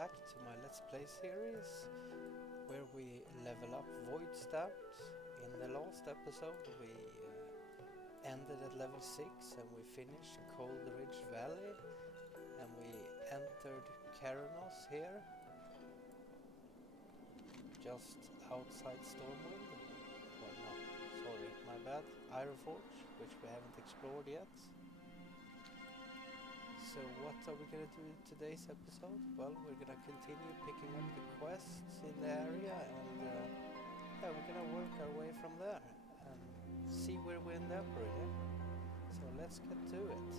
back to my Let's Play series where we level up Voidstout. In the last episode we ended at level 6 and we finished Cold Ridge Valley and we entered Karanos here, just outside Stormwind. Well, no, sorry, my bad. Ironforge, which we haven't explored yet. So what are we going to do in today's episode? Well, we're going to continue picking up the quests in the area and yeah, we're going to work our way from there and see where we end up really. So let's get to it.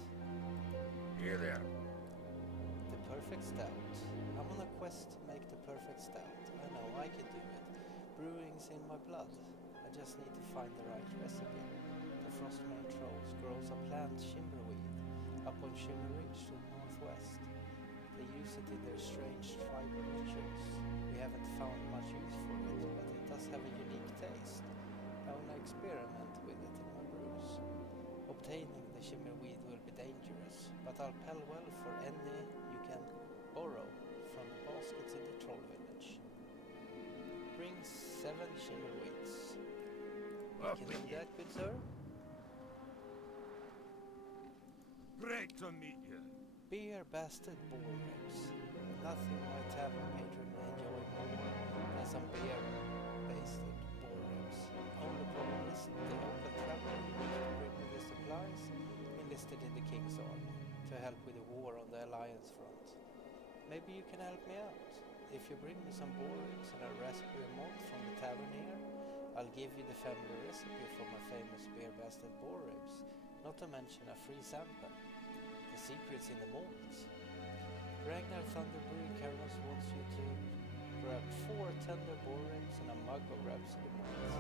Here there. The perfect stout. I'm on a quest to make the perfect stout. I know I can do it. Brewing's in my blood. I just need to find the right recipe. The Frostmane trolls grows a plant shimmerweed up on Shimmer Ridge to the northwest. They use it in their strange tribal rituals. We haven't found much use for it, but it does have a unique taste. I want to experiment with it in my brews. Obtaining the shimmerweed will be dangerous, but I'll pell well for any you can borrow from the baskets in the troll village. Bring 7 shimmerweeds. You can do that, good sir? Great to meet you. Beer bastard boar ribs. Nothing my tavern patron may enjoy more than some beer basted boar ribs. Only problem is the local traveler who used to bring me the supplies enlisted in the King's army to help with the war on the Alliance front. Maybe you can help me out. If you bring me some boar ribs and a raspberry malt from the tavern here, I'll give you the family recipe for my famous beer bastard boar ribs, not to mention a free sample. The secret's in the malts. Ragnar Thunderbrew Carlos wants you to grab 4 tender boar ribs and a mug of Rhapsody malts.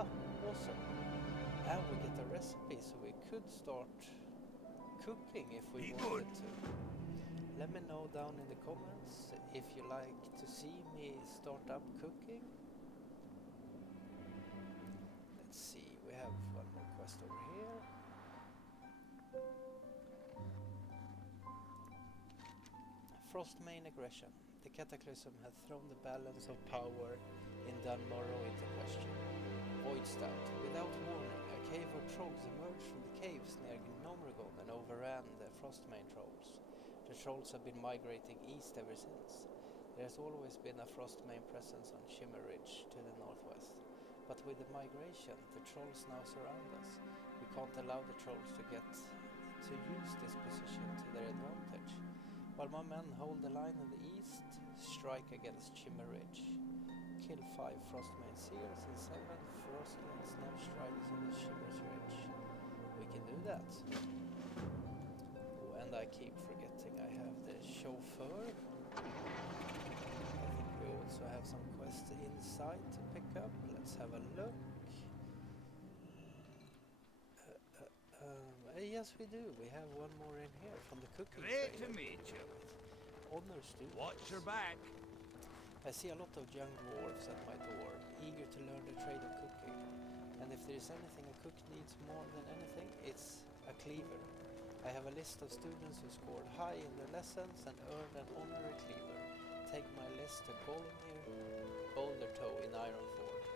Ah, awesome. And we get a recipe so we could start cooking if we wanted to. Let me know down in the comments if you like to see me start up cooking. Let's see, we have one more quest over here. Frostmane aggression. The cataclysm has thrown the balance of power in Dunmorrow into question. Voidstout. Without warning, a cave of trolls emerged from the caves near Gnomrigold and overran the Frostmane trolls. The trolls have been migrating east ever since. There has always been a Frostmane presence on Shimmer Ridge to the northwest. But with the migration, the trolls now surround us. We can't allow the trolls to use this position to their advantage. While my men hold the line in the east, strike against Shimmer Ridge. Kill 5 Frostmane Seers and 7 Frostmane Snapstriders on the Shimmer's Ridge. We can do that. Oh, and I keep forgetting I have the chauffeur. I think we also have some quests inside to pick up. Let's have a look. Yes, we do. We have one more in here from the cooking. Great to meet you. Honors to Watch your back. I see a lot of young dwarves at my door, eager to learn the trade of cooking. And if there is anything a cook needs more than anything, it's a cleaver. I have a list of students who scored high in their lessons and earned an honorary cleaver. Take my list to Colmir Bouldertoe in Ironforge.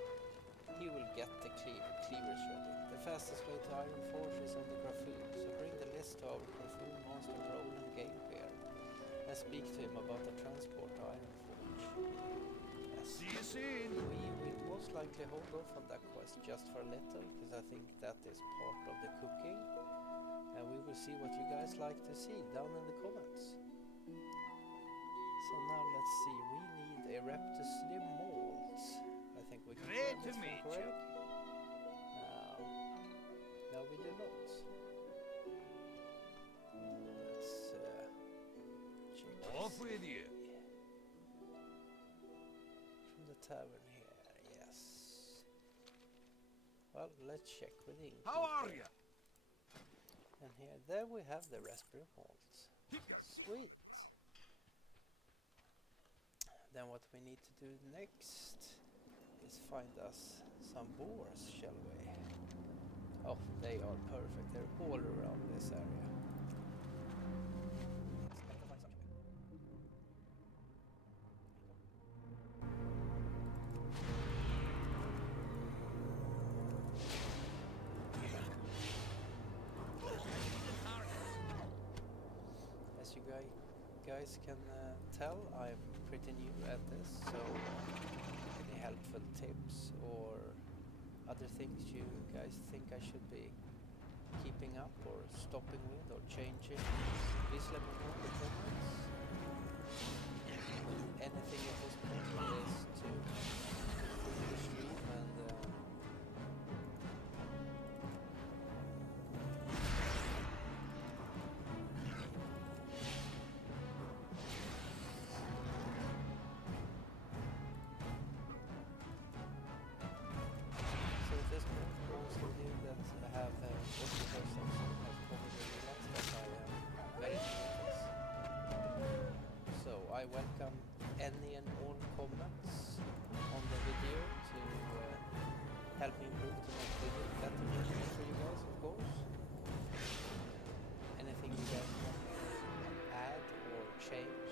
He will get the cleavers ready. The fastest way to Ironforge is on the Graffoon, so bring the list to our Graffoon Master Roland Gamebear and speak to him about the transport to Ironforge. Yes. See you soon. We will most likely hold off on that quest just for a little, because I think that is part of the cooking. And we will see what you guys like to see down in the comments. So now let's see, we need a Rhapsody malt. I think we can Great grab it to meet from Greg. you. No, we do not. Let's check. Off with you. From the tavern here, yes. Well, let's check with the innkeeper. How are you? And here, there we have the raspberry malt. Sweet. Then what we need to do next is find us some boars, shall we? Oh, they are perfect. They're all around this area. guys can tell, I'm pretty new at this, so any helpful tips or other things you guys think I should be keeping up or stopping with or changing, please let me know in the comments. Anything at this point is to improve the stream and so at this point most of you that have watched the first episode have probably realized that I am very new at this. So I welcome any and all comments on the video to help me improve to make the video better for you guys, of course. Anything you guys want to add or change,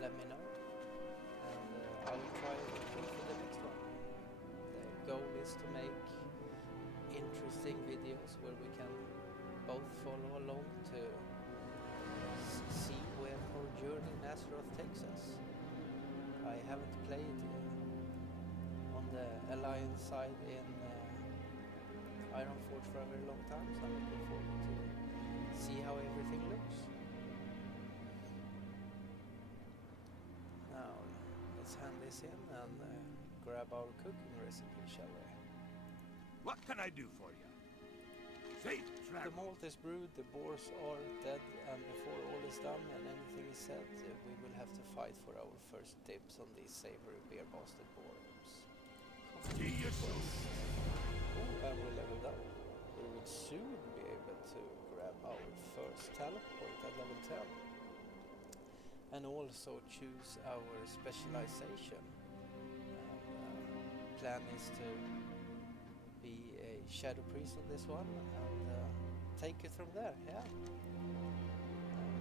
let me know, and I will try to improve for the next one. The goal is to make interesting videos where we can both follow along to see where our journey in Azeroth takes us. I haven't played on the Alliance side in Ironforge for a very long time, so I'm looking forward to see how everything looks. Now, let's hand this in and grab our cooking recipe, shall we? What can I do for you? Safe The travel. malt is brewed, the boars are dead, and before all is done and anything is said, we will have to fight for our first dibs on these savory beer-bastard boar ribs. See you soon. Oh, and we leveled up. We will soon be able to grab our first talent point at level 10. And also choose our specialization. Plan is to be a shadow priest on this one and take it from there, yeah. And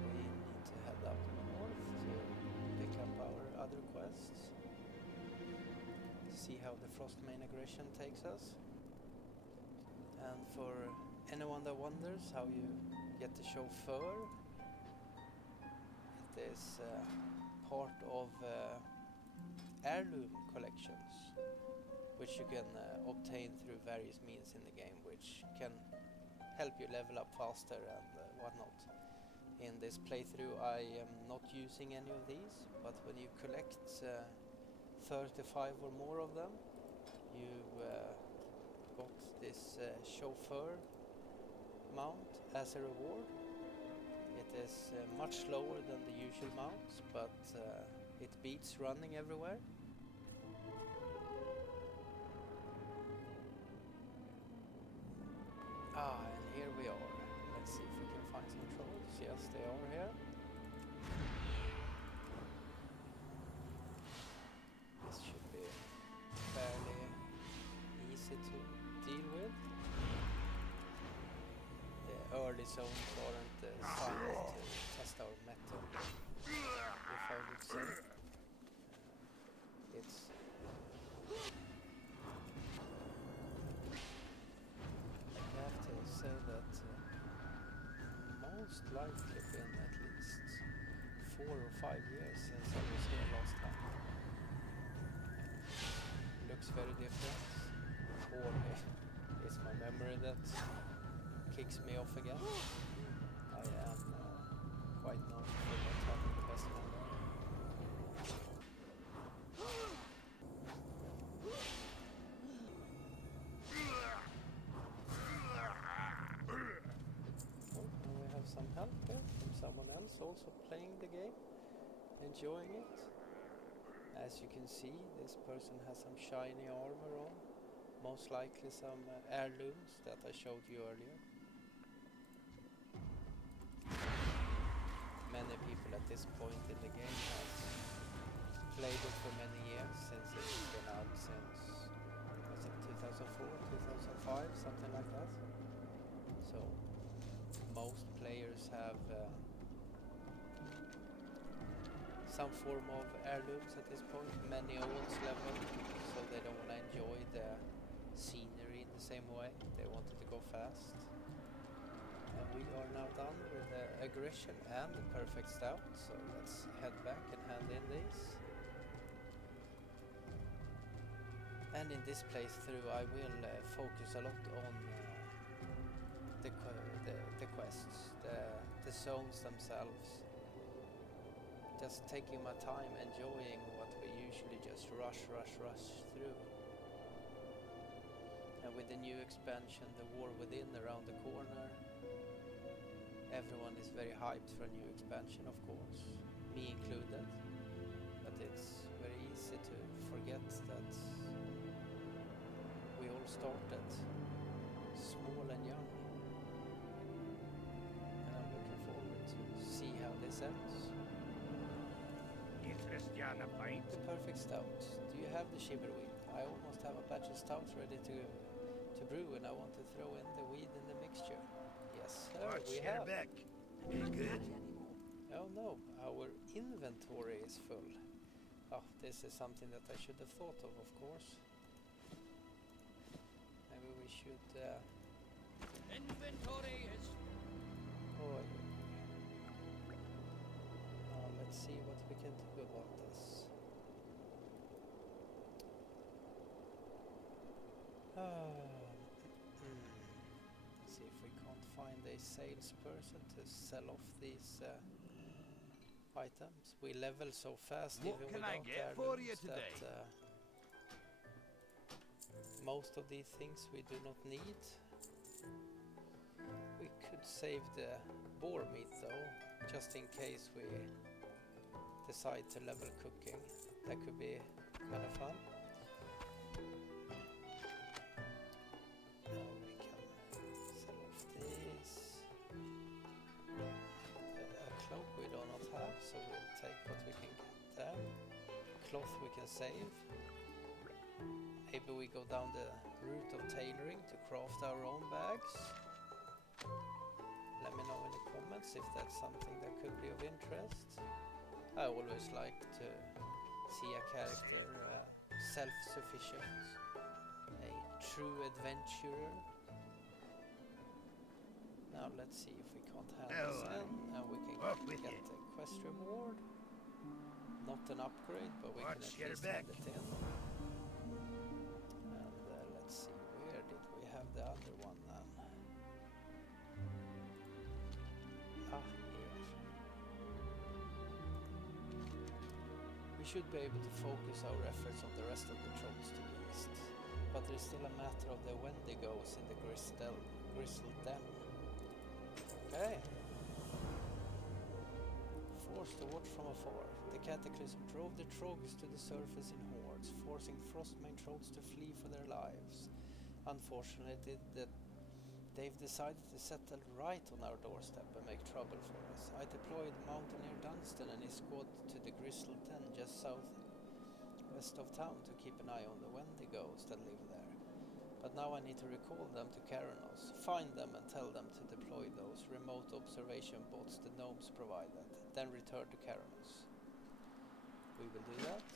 we need to head up north to pick up our other quests. See how the Frostmane aggression takes us. And for anyone that wonders how you get the chauffeur, it is part of heirloom collections, which you can obtain through various means in the game, which can help you level up faster and whatnot. In this playthrough I am not using any of these, but when you collect 35 or more of them, you got this chauffeur mount as a reward. It is much slower than the usual mounts, but it beats running everywhere. And here we are. Let's see if we can find some trolls. Yes, they are here. This should be fairly easy to deal with. The early zones aren't designed to test our metal, if I would say. It's I have to say that most likely been at least 4 or 5 years since I was here last time. Looks very different, or it's my memory that kicks me off again. I am quite known for not having the best memory. We have some help here from someone else also playing the game, enjoying it. As you can see, this person has some shiny armor on, most likely some heirlooms that I showed you earlier. Many people at this point in the game have played it for many years, since it's been out since, was it 2004, 2005, something like that. So most players have some form of heirlooms at this point. Many olds level, so they don't want to enjoy the scenery in the same way. They wanted to go fast. And we are now done with the aggression and the perfect stout, so let's head back and hand in these. And in this playthrough I will focus a lot on the quests, the zones themselves. Just taking my time, enjoying what we usually just rush through. And with the new expansion, the War Within around the corner, everyone is very hyped for a new expansion, of course, me included. But it's very easy to forget that we all started small and young. And I'm looking forward to see how this ends. Christiana pint. The perfect stout. Do you have the shiverweed? I almost have a batch of stout ready to brew, and I want to throw in the weed in the mixture. Yes, sir, we have. Back. Good. Oh no, our inventory is full. Oh, this is something that I should have thought of course. Maybe we should... Inventory is... Oh, now let's see what we can do about this. See if we can't find a salesperson to sell off these items. We level so fast What even can I without get for you heirlooms today? that most of these things we do not need. We could save the boar meat though, just in case we decide to level cooking. That could be kind of fun. Now we can sell off these. A cloak we do not have, so we'll take what we can get there. Cloth we can save. Maybe we go down the route of tailoring to craft our own bags. Let me know in the comments if that's something that could be of interest. I always like to see a character self-sufficient, a true adventurer. Now let's see if we can't hand this in, and we can get the quest reward. Not an upgrade, but we can at least hand it in. And let's see, where did we have the other one then? Ah, here. We should be able to focus our efforts on the rest of the trolls to the east, but there is still a matter of the Wendigos in the Gristle Den. Okay. Forced to watch from afar, the cataclysm drove the trogs to the surface in hordes, forcing frostmane trolls to flee for their lives. Unfortunately, they've decided to settle right on our doorstep and make trouble for us. I deployed Mountaineer Dunstan and his squad to the Gristle Den just west of town to keep an eye on the Wendigos that live there. But now I need to recall them to Karanos, find them and tell them to deploy those remote observation bots the gnomes provided, then return to Karanos. We will do that.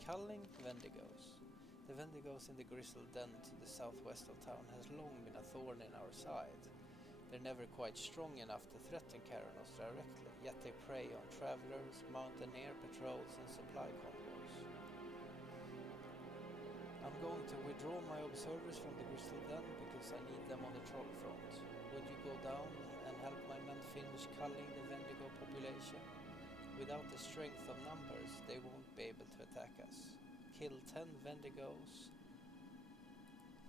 Culling Wendigos. The Wendigos in the Gristle Den to the southwest of town has long been a thorn in our side. They're never quite strong enough to threaten Karanos directly, yet they prey on travelers, mountaineer patrols and supply convoys. I'm going to withdraw my observers from the Gristle Den because I need them on the troll front. Would you go down and help my men finish culling the Wendigo population? Without the strength of numbers, they won't be able to attack us. Kill 10 Wendigos.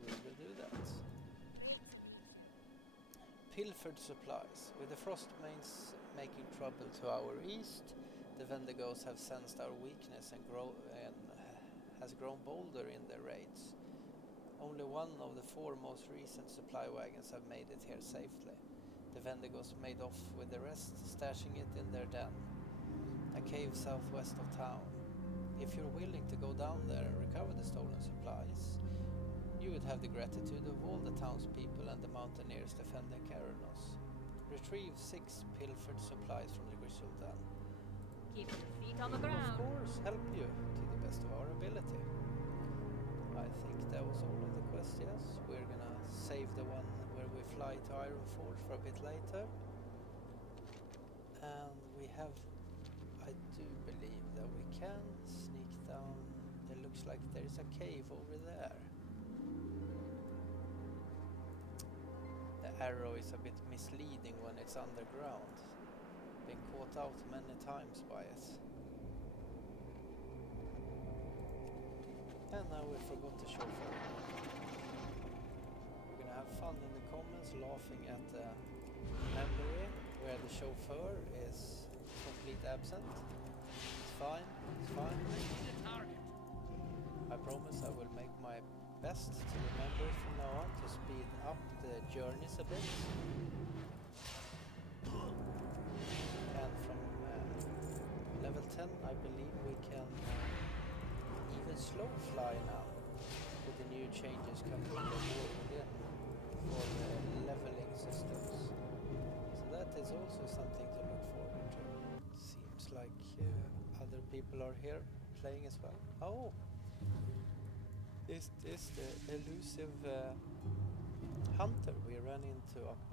We will do that. Pilfered supplies. With the frostmanes making trouble to our east, the Wendigos have sensed our weakness and has grown bolder in their raids. Only one of the 4 most recent supply wagons have made it here safely. The Wendigos made off with the rest, stashing it in their den, a cave southwest of town. If you're willing to go down there and recover the stolen supplies, you would have the gratitude of all the townspeople and the mountaineers defending Karanos. Retrieve 6 pilfered supplies from the Gristle Den. Keep your feet on the Of ground. course, help you to the best of our ability. I think that was all of the quests, yes. We're gonna save the one where we fly to Ironforge for a bit later. And we have, I do believe that we can sneak down. It looks like there is a cave over there. The arrow is a bit misleading when it's underground. Been caught out many times by it. And now we forgot the chauffeur. We're gonna have fun in the comments laughing at the memory where the chauffeur is complete absent. It's fine, it's fine. I promise I will make my best to remember it from now on to speed up the journeys a bit. And from level 10 I believe we can even slow fly now with the new changes coming in within for the leveling systems. So that is also something to look forward to. Seems like other people are here playing as well. Oh! Is this the elusive hunter we ran into up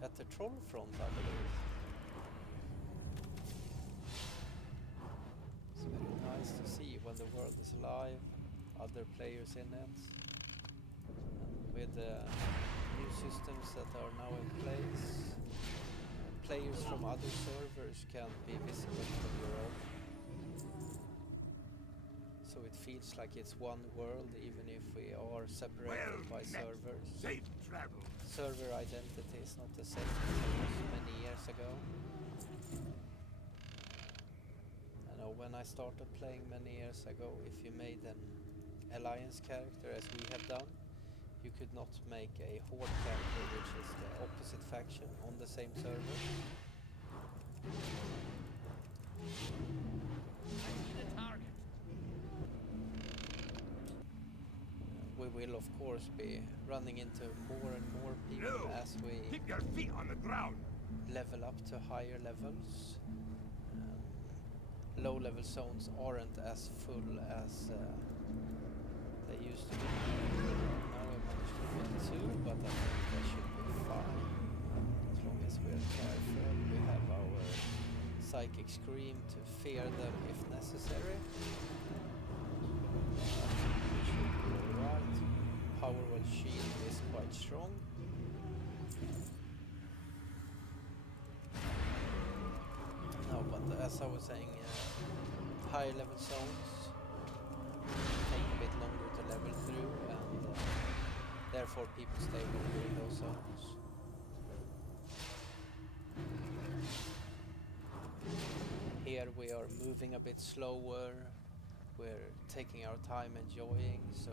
at the troll front, I believe. It's very nice to see when the world is alive, other players in it, and with new systems that are now in place. Players from other servers can be visible from your own. So it feels like it's one world even if we are separated by servers. Safe travel. Server identity is not the same as it was many years ago. I know when I started playing many years ago, if you made an alliance character as we have done, you could not make a horde character, which is the opposite faction, on the same server. We will of course be running into more and more people as we Keep your feet on the ground. level up to higher levels. Low level zones aren't as full as they used to be. Now we managed to win 2, but I think that should be fine. As long as we're careful, we have our psychic scream to fear them if necessary. Right. Power well shield is quite strong. No, but as I was saying, higher level zones take a bit longer to level through, and therefore people stay longer in those zones. Here we are moving a bit slower. We're taking our time enjoying, so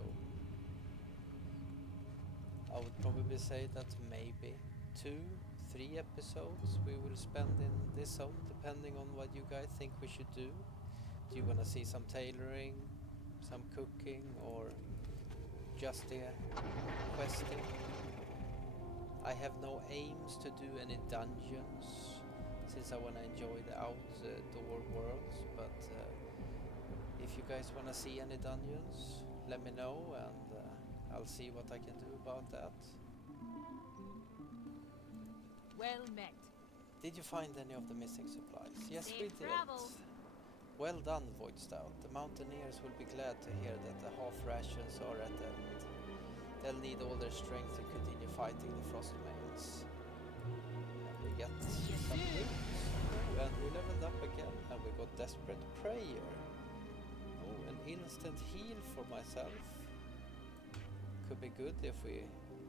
I would probably say that maybe 2-3 episodes we will spend in this zone, depending on what you guys think we should do. Do you want to see some tailoring, some cooking, or just the questing? I have no aims to do any dungeons, since I want to enjoy the outdoor worlds, but if you guys want to see any dungeons, let me know and I'll see what I can do about that. Well met. Did you find any of the missing supplies? Yes, we Safe did. travel. Well done, Voidstout. The mountaineers will be glad to hear that the half rations are at end. They'll need all their strength to continue fighting the frost mails. And we get some loot. And we leveled up again, and we got Desperate Prayer. Oh, an instant heal for myself. Could be good if we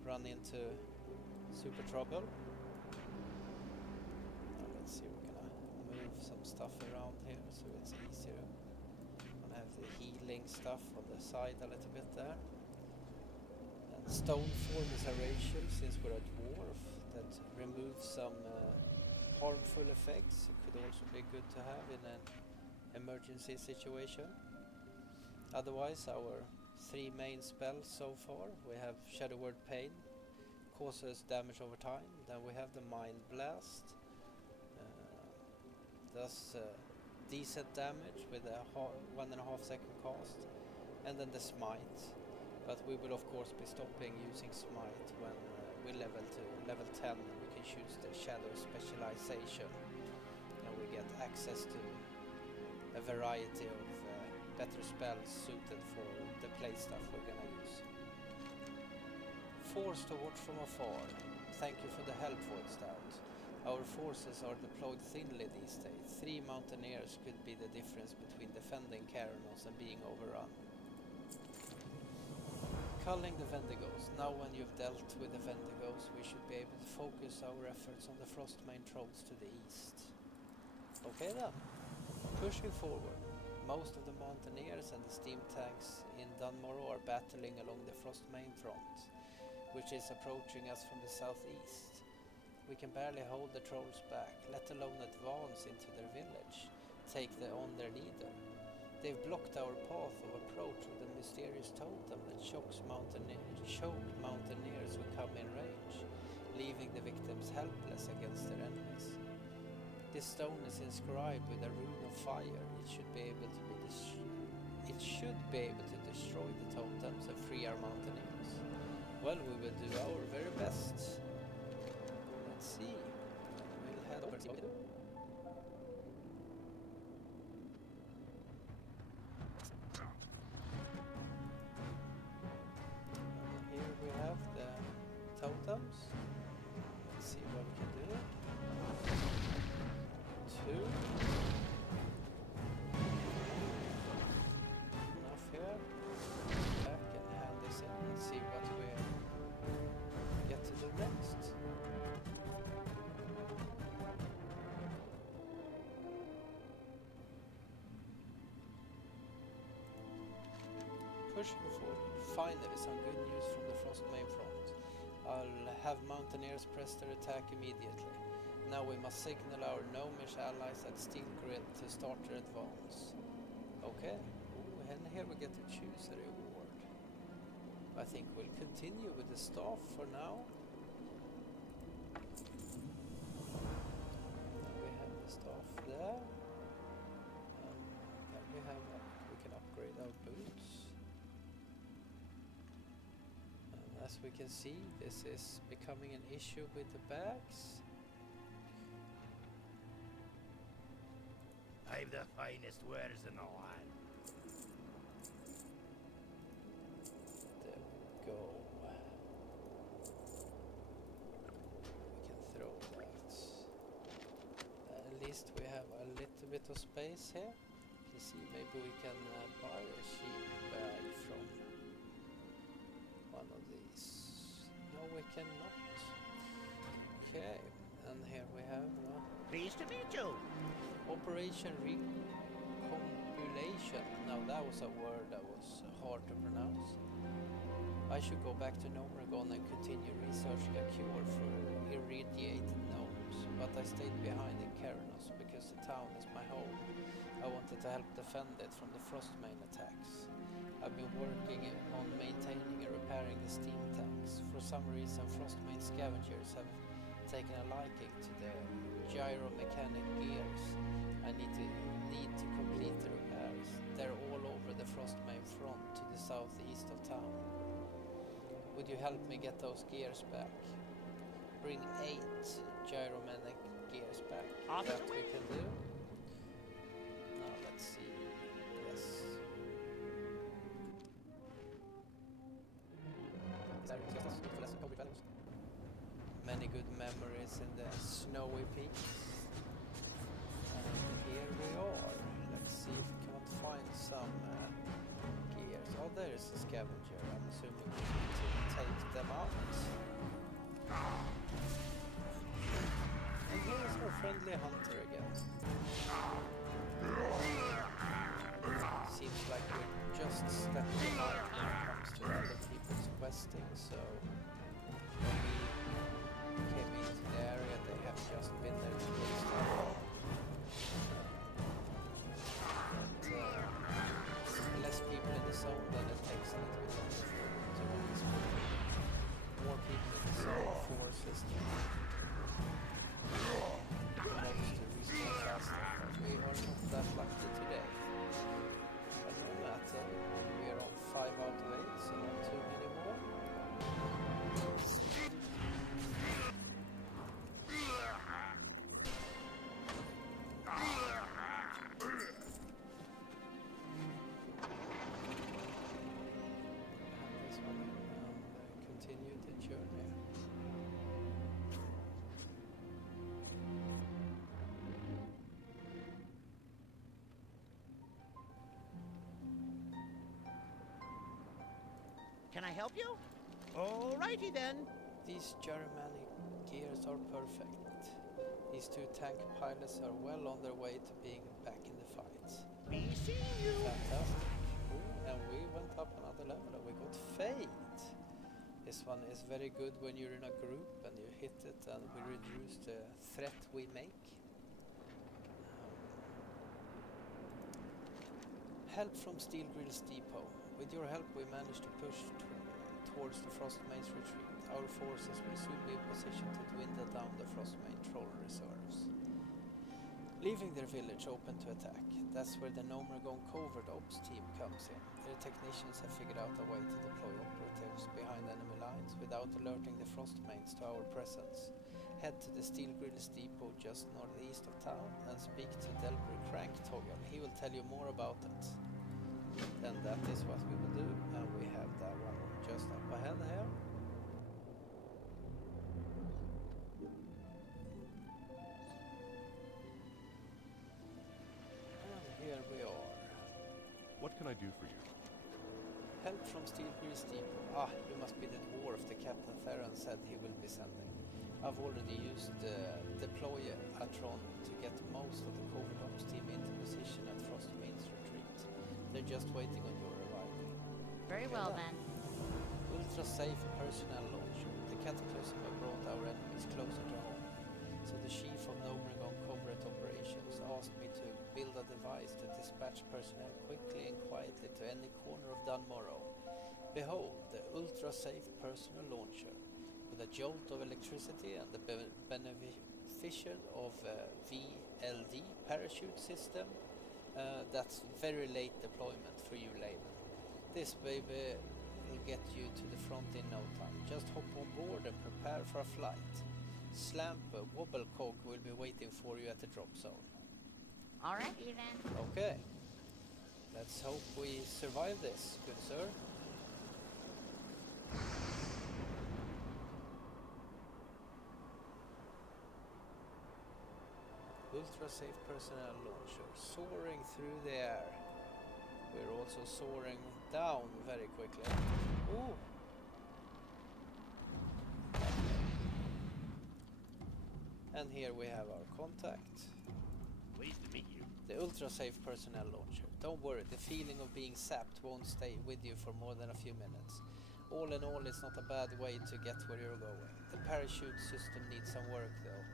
run into super trouble. Now let's see, we're gonna move some stuff around here so it's easier. I'm gonna have the healing stuff on the side a little bit there. And stone form is a racial since we're a dwarf that removes some harmful effects. It could also be good to have in an emergency situation. Otherwise, our 3 main spells so far, we have Shadow Word Pain, causes damage over time. Then we have the Mind Blast, does decent damage with a 1.5 second cast. And then the Smite, But we will of course be stopping using Smite when we level to level 10 and we can choose the Shadow specialization. And we get access to a variety of better spells suited for the play stuff we're gonna use. Forced to watch from afar. Thank you for the help, Voidstout. Our forces are deployed thinly these days. 3 mountaineers could be the difference between defending Keranos and being overrun. Culling the Vendigos. Now when you've dealt with the Vendigos, we should be able to focus our efforts on the Frostmane trolls to the east. Okay then. Pushing forward. Most of the Mountaineers and the steam tanks in Dunmorrow are battling along the Frostmane front, which is approaching us from the southeast. We can barely hold the trolls back, let alone advance into their village, take on their leader. They've blocked our path of approach with a mysterious totem that choked mountaineers who come in range, leaving the victims helpless against their enemies. This stone is inscribed with a rune of fire. It should be able to destroy the totems and free our mountaineers. Well, we will do our very best. Let's see. We'll head over to it. Here we have the totems. Let's see what we can do. 2. Enough here. Back and hand this in and see what we get to do next. Pushing forward. Finally, some good news from the Frostmane front. I'll have Mountaineers press their attack immediately. Now we must signal our gnomish allies at Steel Grid to start their advance. Okay. Ooh, and here we get to choose a reward. I think we'll continue with the staff for now. We have the staff there. Then we can upgrade our boots. And as we can see, this is becoming an issue with the bags. I've the finest wares in the land. There we go. We can throw that. At least we have a little bit of space here. You can see maybe we can buy a cheap bag from one of these. No, we cannot. Okay, and here we have Pleased to meet you. Operation Recompilation. Now that was a word that was hard to pronounce. I should go back to Gnomeregon and continue researching a cure for irradiated gnomes, but I stayed behind in Keranos because the town is my home. I wanted to help defend it from the Frostmane attacks. I've been working on maintaining and repairing the steam tanks. For some reason, Frostmane scavengers have taken a liking to the gyromechanic gears. I need to complete the repairs. They're all over the Frostmane front to the southeast of town. Would you help me get those gears back? Bring 8 gyromechanic gears back. That we can do. Now let's see. Yes. Many good memories in the snowy peaks. And here we are. Let's see if we can find some gears. Oh, there is a scavenger. I'm assuming we need to take them out. And here is our friendly hunter again. Seems like we're just stepping out when it comes to other people's questing, so when we came into the area, they have just been there to do stuff. But less people in the zone, then it takes a little bit longer for them to always put more people in the zone forces to respawn faster. But we are not that lucky today. But no matter, we are on 5 out of 8, so not too Can I help you? Alrighty then. These Germanic gears are perfect. These two tank pilots are well on their way to being back in the fight. Be seeing you. Fantastic. Ooh, and we went up another level and we got Fate. This one is very good when you're in a group and you hit it and we reduce the threat we make. Help from Steel Grill's depot. With your help we managed to push towards the Frostmane's retreat. Our forces will soon be in position to dwindle down the Frostmane troll reserves, leaving their village open to attack. That's where the Nomergon Covert Ops team comes in. Their technicians have figured out a way to deploy operatives behind enemy lines without alerting the Frostmanes to our presence. Head to the Steel Grill's depot just northeast of town and speak to Delbert Cranktoggle. He will tell you more about it. Then that is what we will do, and we have that one just up ahead here. And here we are. What can I do for you? Help from Steel Grill's depot. Ah, you must be the dwarf the Captain Theron said he will be sending. I've already used Deploy Atron to get most of the Covert Ops team into position at Frostmane's retreat. They're just waiting on your arrival. Very well then. Ultra-safe personnel launcher. The cataclysm have brought our enemies closer to home. So the chief of Nomergon Covert Operations asked me to build a device to dispatch personnel quickly and quietly to any corner of Dunmorrow. Behold, the ultra-safe personal launcher. With a jolt of electricity and the beneficial of VLD parachute system. That's very late deployment for you, Laban. This baby will get you to the front in no time. Just hop on board and prepare for a flight. Slamp Wobblecog will be waiting for you at the drop zone. Alrighty then. Okay. Let's hope we survive this, good sir. Ultra-safe personnel launcher, soaring through the air. We're also soaring down very quickly. Ooh! And here we have our contact. Pleased to meet you. The ultra-safe personnel launcher. Don't worry, the feeling of being sapped won't stay with you for more than a few minutes. All in all, it's not a bad way to get where you're going. The parachute system needs some work though.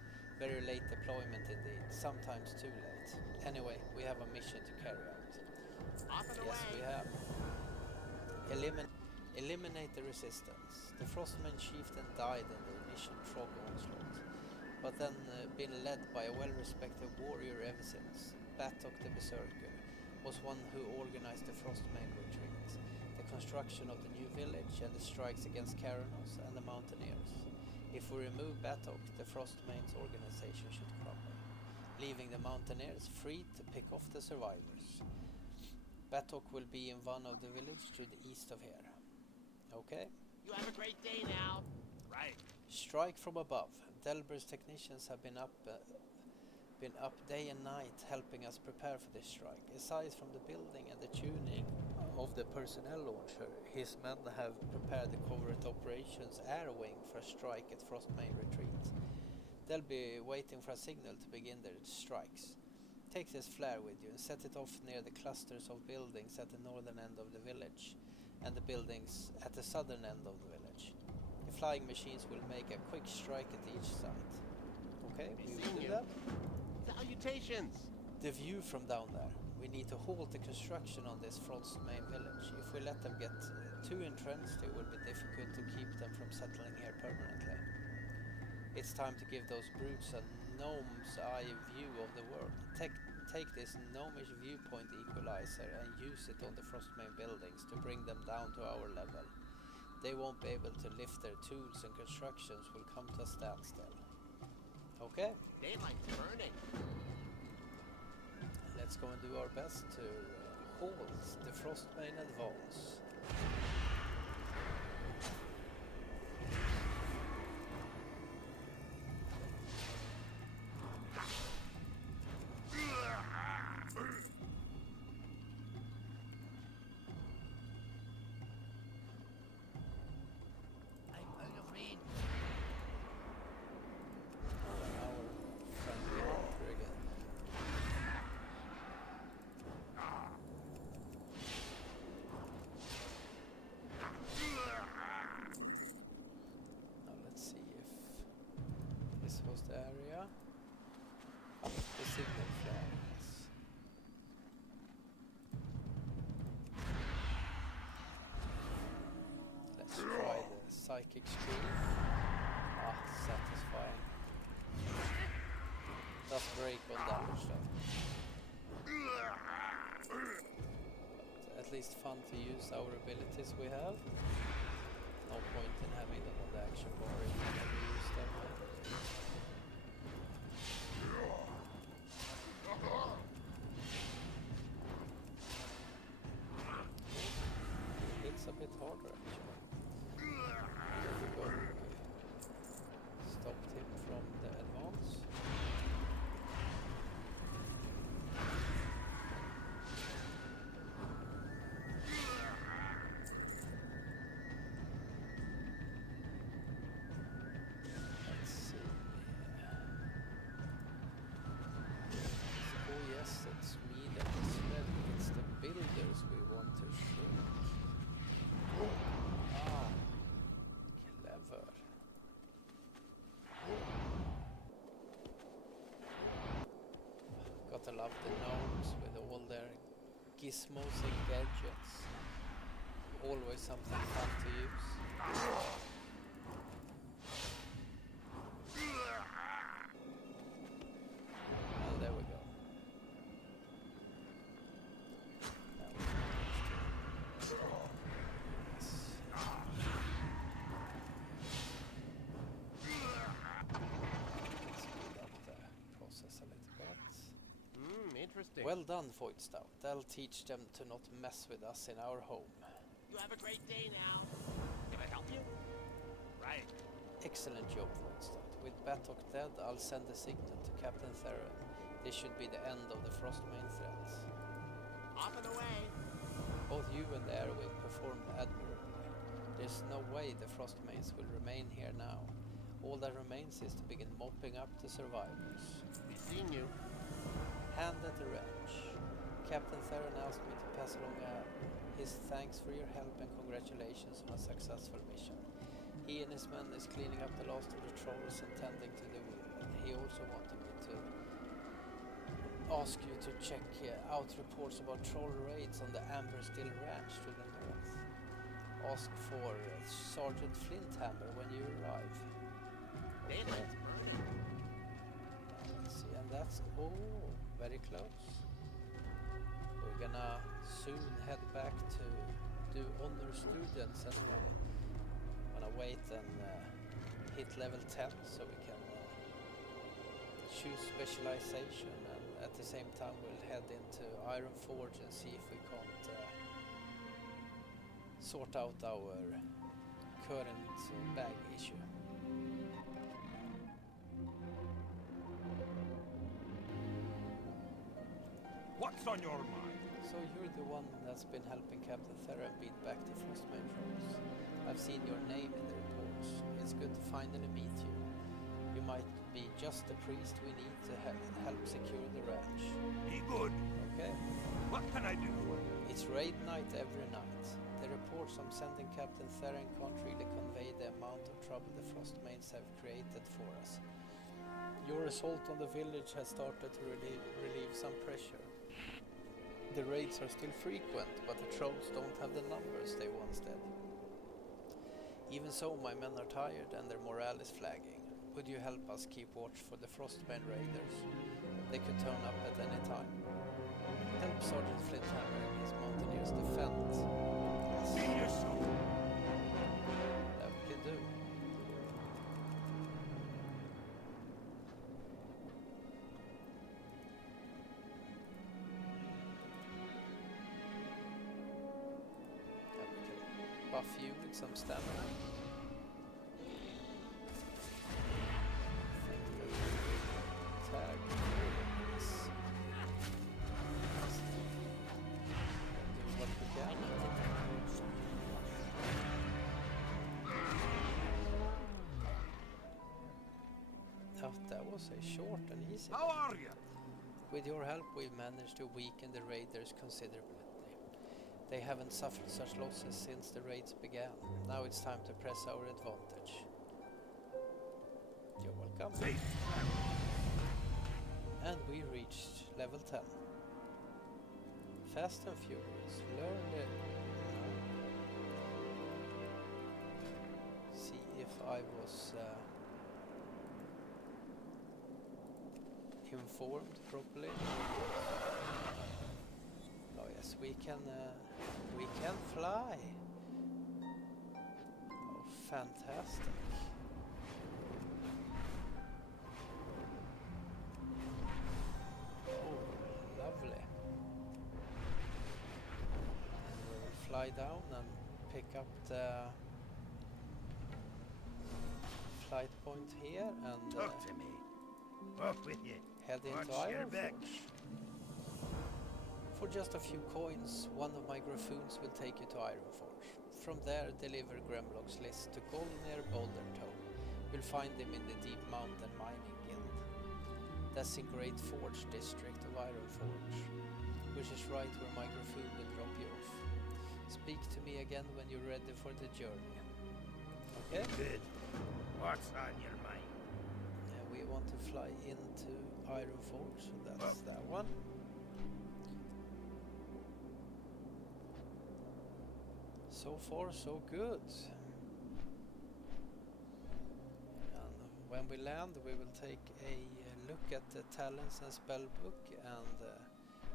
Very late deployment indeed, sometimes too late. Anyway, we have a mission to carry out. Off and Yes, away. we have. Eliminate the resistance. The Frostman chieftain died in the initial Trog onslaught, but then been led by a well-respected warrior ever since. Batok the Berserker was one who organized the Frostmane retreat, the construction of the new village and the strikes against Karanos and the Mountaineers. If we remove Batok, the Frostmane's organization should crumble, leaving the Mountaineers free to pick off the survivors. Batok will be in one of the villages to the east of here. Okay? You have a great day now. Right. Strike from above. Delber's technicians have been up day and night helping us prepare for this strike. Aside from the building and the tuning of the personnel launcher, his men have prepared the Covert Operations air wing for a strike at Frostmane retreat. They'll be waiting for a signal to begin their strikes. Take this flare with you and set it off near the clusters of buildings at the northern end of the village and the buildings at the southern end of the village. The flying machines will make a quick strike at each site. Okay, we will do that. Salutations. The view from down there. We need to halt the construction on this Frostmane village. If we let them get too entrenched, it will be difficult to keep them from settling here permanently. It's time to give those brutes a gnome's eye view of the world. Take this gnomish viewpoint equalizer and use it on the Frostmane buildings to bring them down to our level. They won't be able to lift their tools and constructions will come to a standstill. Okay? Daylight's burning. Let's go and do our best to halt the Frostmane advance. signal flare, yes. Let's try the psychic stream. Ah, satisfying. Does break on damage though. But at least fun to use our abilities we have. No point in having them on the action bar if you never use them. It's a bit harder actually. There we go. Stopped him from the advance. Let's see. Oh yes, it's me that is ready. It's the builders we want to shrink. Ah, clever. Gotta love the gnomes with all their gizmos and gadgets. Always something fun to use. Well, there we go. Now we managed to- Yes. Speed up the process a little bit. Interesting. Well done, Voidstout. That'll teach them to not mess with us in our home. You have a great day now. Can I help you? Right. Excellent job, Voidstout. With Batok dead, I'll send a signal to Captain Theron. This should be the end of the Frostmane threats. Off and away. Both you and the Airwing performed admirably. There's no way the Frostmanes will remain here now. All that remains is to begin mopping up the survivors. We've seen you. Hand at the wrench. Captain Theron asked me to pass along his thanks for your help and congratulations on a successful mission. He and his men is cleaning up the last of the trolls and tending to the wounded. He also wanted me to ask you to check out reports about troll raids on the Amberstill Ranch to the north. Ask for Sergeant Flinthammer when you arrive. Daylight's burning. Let's see, and that's very close. We're gonna soon head back to do honor students anyway. Gonna wait and hit level 10 so we can choose specialization, and at the same time we'll head into Iron Forge and see if we can't sort out our current bag issue. What's on your mind? So you're the one that's been helping Captain Theron beat back the Frostmane trolls. I've seen your name in the reports. It's good to finally meet you. You might be just the priest we need to help secure the ranch. Be good. Okay? What can I do for you? It's raid night every night. The reports I'm sending Captain Theron can't really convey the amount of trouble the Frostmanes have created for us. Your assault on the village has started to relieve some pressure. The raids are still frequent, but the trolls don't have the numbers they once did. Even so, my men are tired and their morale is flagging. Would you help us keep watch for the Frostmane raiders? They could turn up at any time. Help Sergeant Flinthammer and his mountaineers defend. See you soon. That we can do. That we can buff you with some stamina. Tag this. Do what we can. Oh, that was a short and easy. How are you? With your help, we've managed to weaken the raiders considerably. They haven't suffered such losses since the raids began. Now it's time to press our advantage. You're welcome. Safe. And we reached level 10. Fast and Furious. Learn the... See if I was informed properly. Oh yes, we can fly. Oh, fantastic. Lovely. And we'll fly down and pick up the flight point here and Talk to me. Off with you. head into What's your bet? Ironforge. For just a few coins, one of my Graffoons will take you to Ironforge. From there, deliver Gremlock's list to Goldenir Boulder Toe. You'll find him in the Deep Mountain Mining Guild. That's in Great Forge district of Ironforge, which is right where my Graffoon will drop you off. Speak to me again when you're ready for the journey. Okay? Good. What's on your mind? We want to fly into Ironforge, so that's that one. So far, so good. And when we land, we will take a look at the talents and spellbook and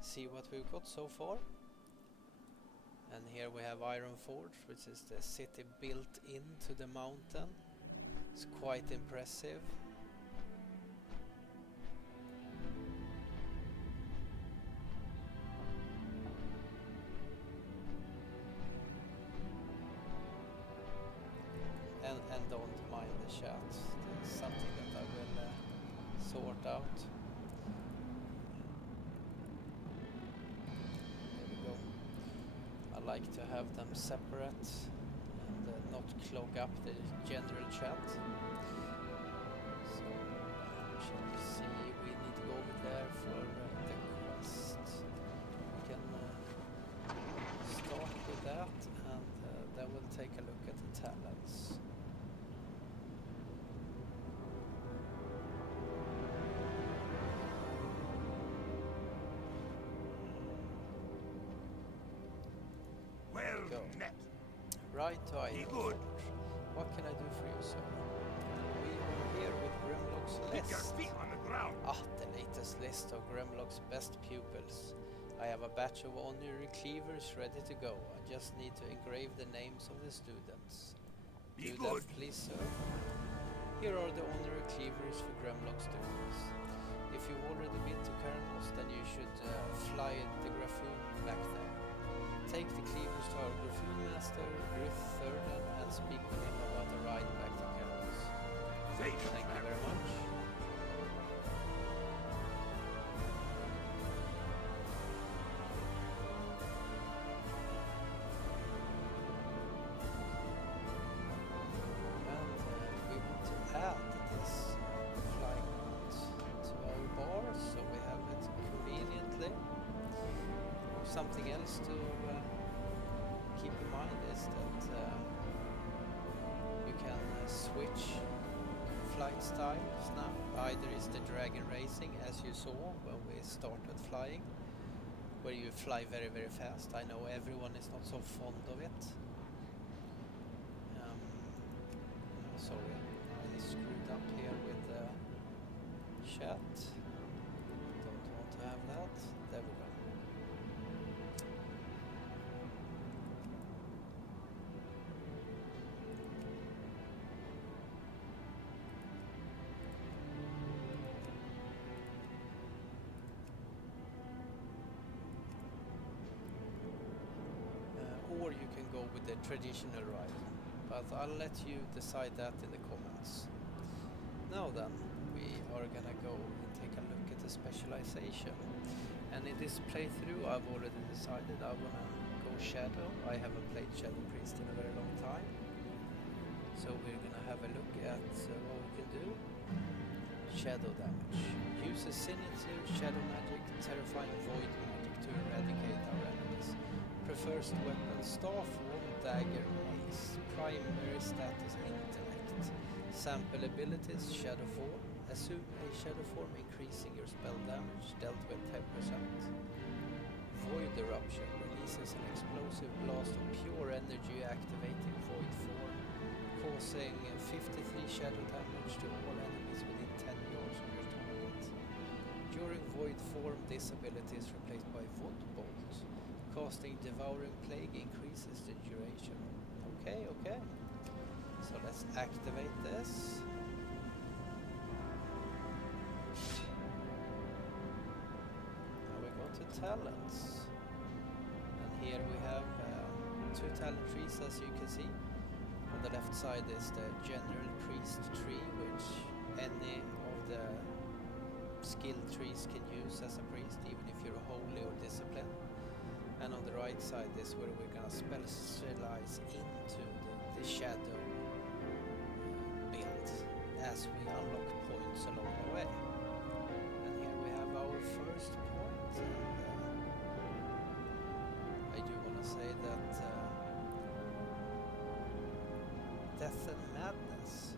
see what we've got so far. And here we have Ironforge, which is the city built into the mountain. It's quite impressive. And don't mind the chat. It's something that I will sort out. There we go. I like to have them separate and not clog up the general chat. So shall we see? We need to go over there for the quest. We can start with that, and then we'll take a look at the talents. Well Go. met. Right to Be Ironforge. good. What can I do for you, sir? We are here with Grimlock's Keep your list. feet on the ground. The latest list of Grimlock's best pupils. I have a batch of honorary cleavers ready to go. I just need to engrave the names of the students. Be Do good. that, please, sir. Here are the honorary cleavers for Grimlock students. If you've already been to Kernos, then you should fly the Graffoon back there. Take the cleavers to our Graffoon master, Griff Thurden, and speak with him about the ride back to Kernos. Safe. Thank you very much. And we want to add this flying route to our bar, so we have it conveniently. Something else to keep in mind is that you can switch flight styles now. Either is the dragon racing, as you saw when we started flying, where you fly very very fast. I know everyone is not so fond of it. Sorry, I screwed up here with the chat. Don't want to have that. There we go. Or you can go with the traditional ride, but I'll let you decide that in the comments. Now then, we are gonna go and take a look at the specialization. And in this playthrough I've already decided I wanna go Shadow. I haven't played Shadow Priest in a very long time. So we're gonna have a look at what we can do. Shadow damage. Use a signature shadow magic, terrifying void magic to eradicate our enemies. Prefers weapon staff, wand, dagger, mace. Primary status intellect. Sample abilities shadow form, Assume a shadow form increasing your spell damage dealt with 10%. Void Eruption releases an explosive blast of pure energy activating void form, causing 53 shadow damage to all enemies within 10 yards of your target. During void form, this ability is replaced by Void Bolt. Casting Devouring Plague increases the duration. Okay. So let's activate this. Now we go to talents. And here we have 2 talent trees, as you can see. On the left side is the General Priest tree, which any of the skill trees can use as a priest, even if you're holy or disciplined. And on the right side is where we're gonna specialize into the shadow build as we unlock points along the way. And here we have our first point. And I do want to say that Death and Madness.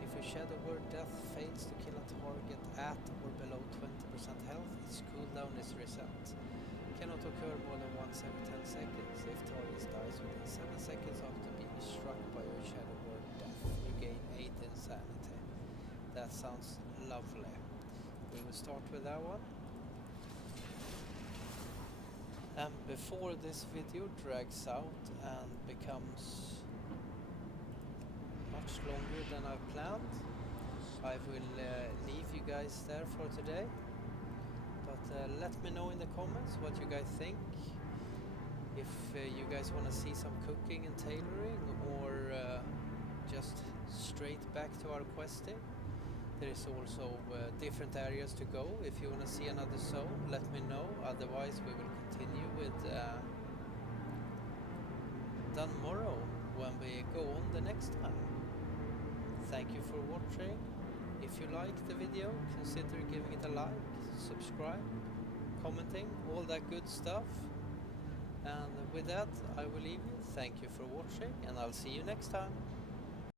If your shadow word death fails to kill a target at or below 20% health, its cooldown is reset. Cannot occur more than once every 10 seconds. If target dies within 7 seconds after being struck by your shadow word death, you gain 8 insanity. That sounds lovely. We will start with that one. And before this video drags out and becomes much longer than I've planned, I will leave you guys there for today. But let me know in the comments what you guys think. If you guys want to see some cooking and tailoring, or just straight back to our questing. There is also different areas to go. If you want to see another zone, let me know. Otherwise we will continue with tomorrow when we go on the next time. Thank you for watching. If you liked the video, consider giving it a like, subscribe, commenting, all that good stuff. And with that, I will leave you. Thank you for watching, and I'll see you next time.